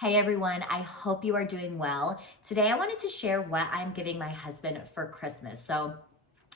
Hey everyone, I hope you are doing well. Today I wanted to share what I'm giving my husband for Christmas. So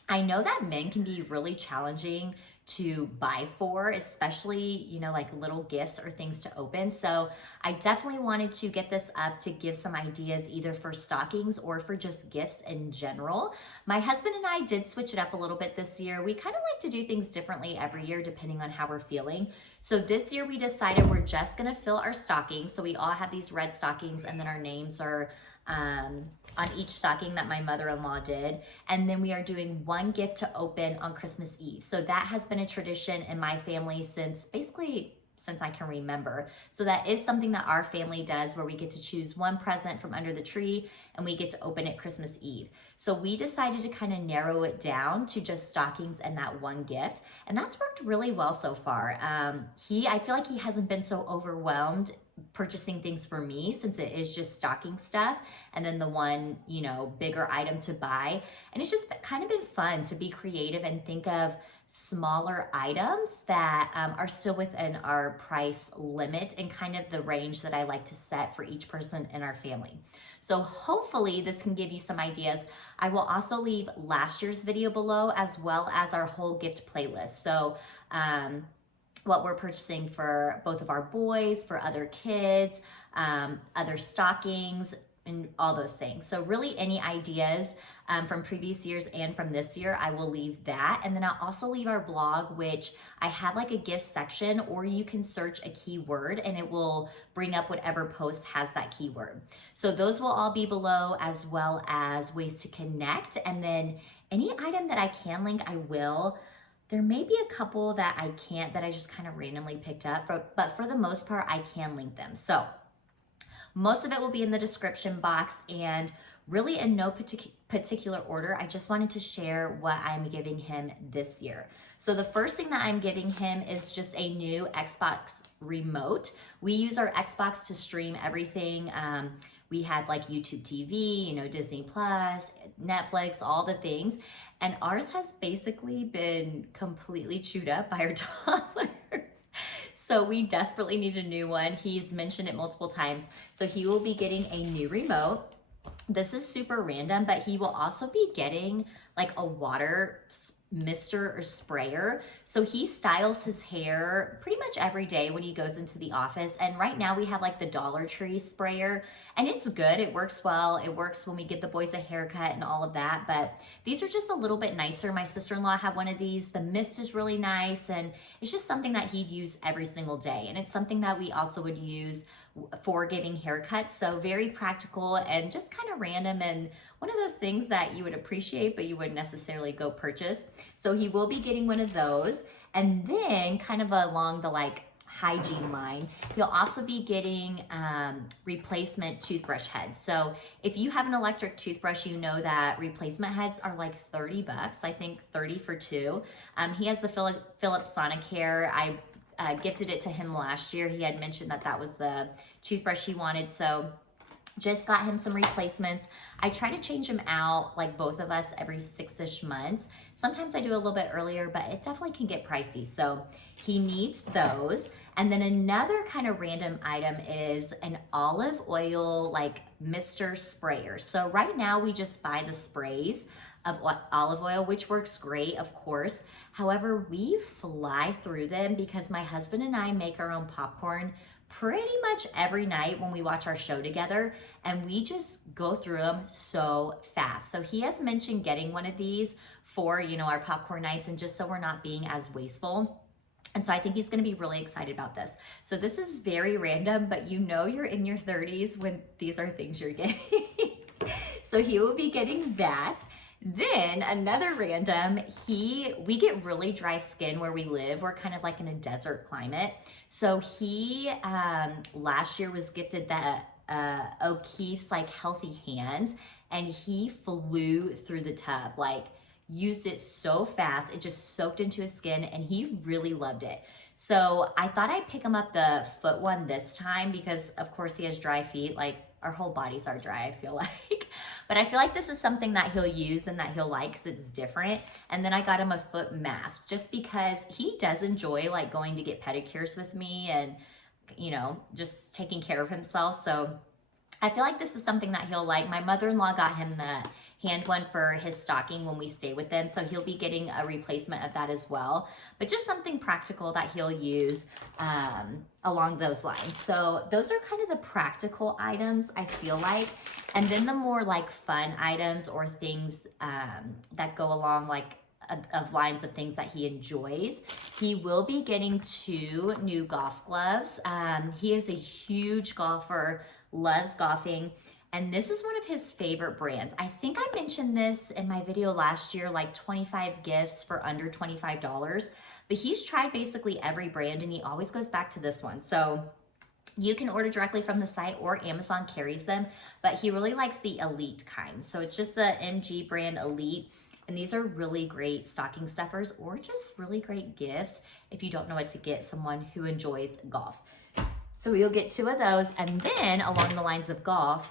I know that men can be really challenging to buy for, especially, like little gifts or things to open. So I definitely wanted to get this up to give some ideas either for stockings or for just gifts in general. My husband and I did switch it up a little bit this year. We kind of like to do things differently every year depending on how we're feeling. So this year we decided we're just gonna fill our stockings. So we all have these red stockings and then our names are on each stocking that my mother-in-law did. And then we are doing one gift to open on Christmas Eve. So that has been a tradition in my family since I can remember. So that is something that our family does where we get to choose one present from under the tree and we get to open it Christmas Eve. So we decided to kind of narrow it down to just stockings and that one gift. And that's worked really well so far. I feel like he hasn't been so overwhelmed purchasing things for me since it is just stocking stuff and then the one bigger item to buy, and it's just kind of been fun to be creative and think of smaller items that are still within our price limit and kind of the range that I like to set for each person in our family. So hopefully this can give you some ideas. I will also leave last year's video below as well as our whole gift playlist. So what we're purchasing for both of our boys, for other kids, other stockings, and all those things. So really any ideas from previous years and from this year, I will leave that. And then I'll also leave our blog, which I have like a gift section, or you can search a keyword and it will bring up whatever post has that keyword. So those will all be below, as well as ways to connect. And then any item that I can link, I will. There may be a couple that I can't, that I just kind of randomly picked up, but for the most part, I can link them. So most of it will be in the description box, and really in no particular order. I just wanted to share what I'm giving him this year. So the first thing that I'm giving him is just a new Xbox remote. We use our Xbox to stream everything. We have like YouTube TV, Disney Plus, Netflix, all the things. And ours has basically been completely chewed up by our toddler. So we desperately need a new one. He's mentioned it multiple times. So he will be getting a new remote. This is super random, but he will also be getting like a water mister or sprayer. So he styles his hair pretty much every day when he goes into the office. And right now we have like the Dollar Tree sprayer, and it's good. It works well. It works when we give the boys a haircut and all of that. But these are just a little bit nicer. My sister-in-law had one of these. The mist is really nice, and it's just something that he'd use every single day. And it's something that we also would use for giving haircuts. So very practical and just kind of random, and one of those things that you would appreciate but you wouldn't necessarily go purchase. So he will be getting one of those. And then kind of along the like hygiene line, he'll also be getting replacement toothbrush heads. So if you have an electric toothbrush, you know that replacement heads are like 30 bucks, I think 30 for two. He has the Philips Sonicare. I gifted it to him last year. He had mentioned that that was the toothbrush he wanted. So just got him some replacements. I try to change him out, like both of us, every 6-ish months. Sometimes I do a little bit earlier, but it definitely can get pricey. So he needs those. And then another kind of random item is an olive oil, like mister sprayer. So right now we just buy the sprays of olive oil, which works great, of course. However, we fly through them because my husband and I make our own popcorn pretty much every night when we watch our show together, and we just go through them so fast. So he has mentioned getting one of these for, our popcorn nights, and just so we're not being as wasteful. And so I think he's gonna be really excited about this. So this is very random, but you're in your 30s when these are things you're getting. So he will be getting that. Then another random, we get really dry skin where we live. We're kind of like in a desert climate. So he last year was gifted the O'Keeffe's like Healthy Hands, and he flew through the tub, like used it so fast. It just soaked into his skin and he really loved it. So I thought I'd pick him up the foot one this time because of course he has dry feet, like our whole bodies are dry, I feel like. But I feel like this is something that he'll use and that he'll like because it's different. And then I got him a foot mask just because he does enjoy like going to get pedicures with me, and just taking care of himself. So I feel like this is something that he'll like. My mother-in-law got him the hand one for his stocking when we stay with them, so he'll be getting a replacement of that as well. But just something practical that he'll use along those lines. So those are kind of the practical items, I feel like. And then the more like fun items or things that go along like of lines of things that he enjoys. He will be getting 2 new golf gloves. He is a huge golfer, loves golfing, and this is one of his favorite brands. I think I mentioned this in my video last year, like 25 gifts for under $25, but he's tried basically every brand and he always goes back to this one. So you can order directly from the site or Amazon carries them, but he really likes the Elite kind. So it's just the MG brand Elite. And these are really great stocking stuffers or just really great gifts if you don't know what to get someone who enjoys golf. So you'll get 2 of those. And then along the lines of golf,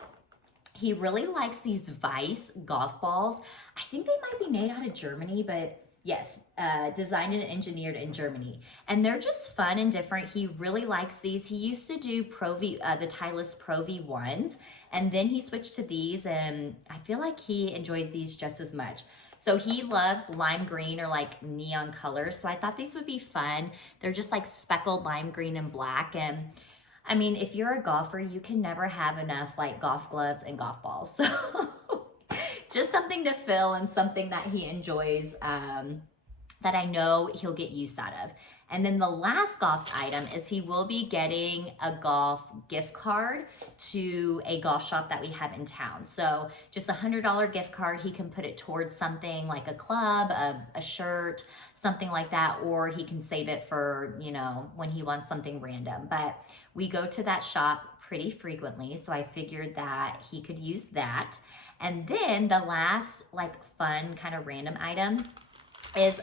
he really likes these Vice golf balls. I think they might be made out of Germany, but yes, designed and engineered in Germany. And they're just fun and different. He really likes these. He used to do the Titleist Pro V1s, and then he switched to these, and I feel like he enjoys these just as much. So he loves lime green or like neon colors. So I thought these would be fun. They're just like speckled lime green and black. And I mean, if you're a golfer, you can never have enough like golf gloves and golf balls. So just something to fill and something that he enjoys that I know he'll get use out of. And then the last golf item is he will be getting a golf gift card to a golf shop that we have in town. So just a $100 gift card, he can put it towards something like a club, a shirt, something like that, or he can save it for, when he wants something random. But we go to that shop pretty frequently, so I figured that he could use that. And then the last like fun kind of random item is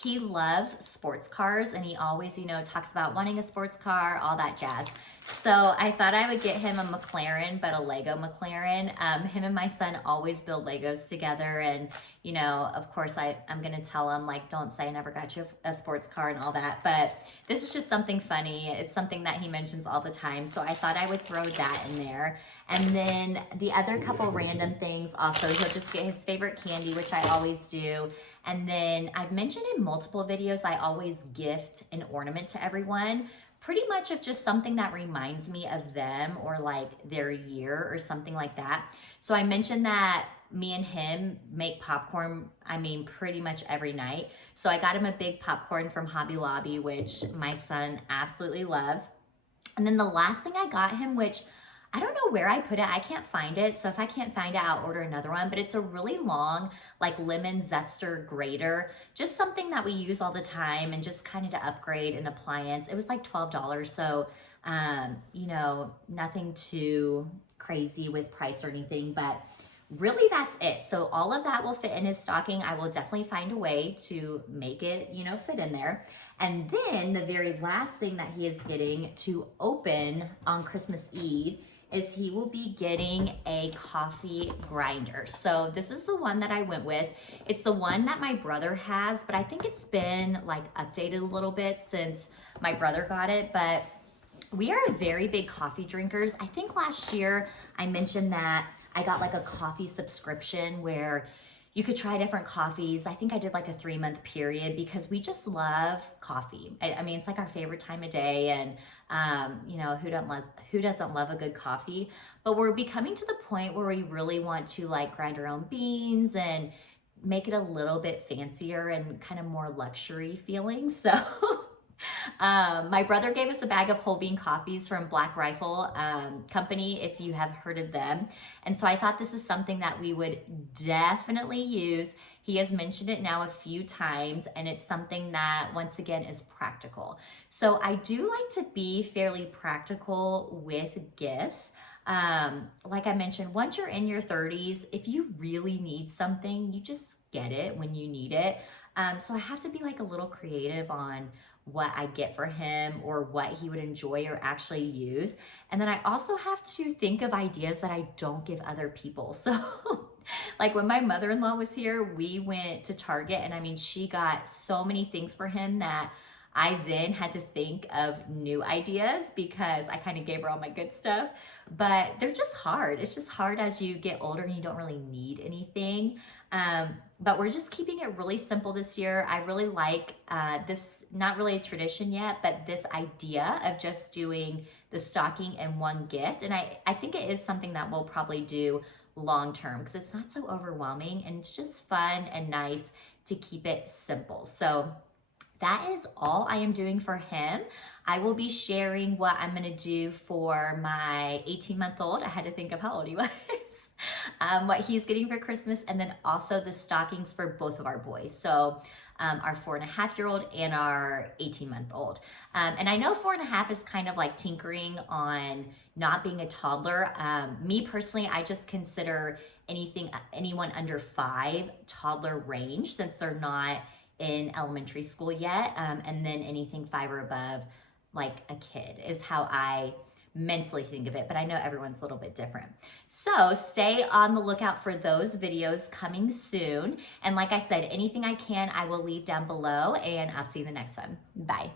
he loves sports cars, and he always, talks about wanting a sports car, all that jazz. So I thought I would get him a McLaren, but a Lego McLaren. Him and my son always build Legos together, and of course I'm gonna tell him like, don't say I never got you a sports car and all that, but this is just something funny. It's something that he mentions all the time, so I thought I would throw that in there. And then the other couple random things also, he'll just get his favorite candy, which I always do. And then I've mentioned in multiple videos, I always gift an ornament to everyone, pretty much of just something that reminds me of them or like their year or something like that. So I mentioned that me and him make popcorn, pretty much every night. So I got him a big popcorn from Hobby Lobby, which my son absolutely loves. And then the last thing I got him, which I don't know where I put it. I can't find it. So if I can't find it, I'll order another one. But it's a really long, like lemon zester grater. Just something that we use all the time and just kind of to upgrade an appliance. It was like $12. So, nothing too crazy with price or anything. But really, that's it. So all of that will fit in his stocking. I will definitely find a way to make it, fit in there. And then the very last thing that he is getting to open on Christmas Eve is he will be getting a coffee grinder. So this is the one that I went with. It's the one that my brother has, but I think it's been like updated a little bit since my brother got it. But we are very big coffee drinkers. I think last year I mentioned that I got like a coffee subscription where you could try different coffees. I think I did like a 3-month period because we just love coffee. It's like our favorite time of day, and who doesn't love a good coffee? But we're becoming to the point where we really want to like grind our own beans and make it a little bit fancier and kind of more luxury feeling. So my brother gave us a bag of whole bean coffees from Black Rifle Company, if you have heard of them. And so I thought this is something that we would definitely use. He has mentioned it now a few times, and it's something that, once again, is practical. So I do like to be fairly practical with gifts. Like I mentioned, once you're in your 30s, if you really need something, you just get it when you need it. So I have to be like a little creative on what I get for him or what he would enjoy or actually use. And then I also have to think of ideas that I don't give other people. So like when my mother-in-law was here, we went to Target, and she got so many things for him that I then had to think of new ideas because I kind of gave her all my good stuff. But they're just hard. It's just hard as you get older and you don't really need anything. But we're just keeping it really simple this year. I really like this, not really a tradition yet, but this idea of just doing the stocking and one gift. And I think it is something that we'll probably do long term because it's not so overwhelming and it's just fun and nice to keep it simple. So that is all I am doing for him. I will be sharing what I'm gonna do for my 18-month-old. I had to think of how old he was. What he's getting for Christmas, and then also the stockings for both of our boys. So our 4.5-year-old and our 18-month-old. And I know 4.5 is kind of like tinkering on not being a toddler. Me personally, I just consider anyone under 5 toddler range since they're not in elementary school yet. And then anything 5 or above, like a kid, is how I mentally think of it, but I know everyone's a little bit different. So stay on the lookout for those videos coming soon. And like I said, anything I can, I will leave down below, and I'll see you in the next one. Bye.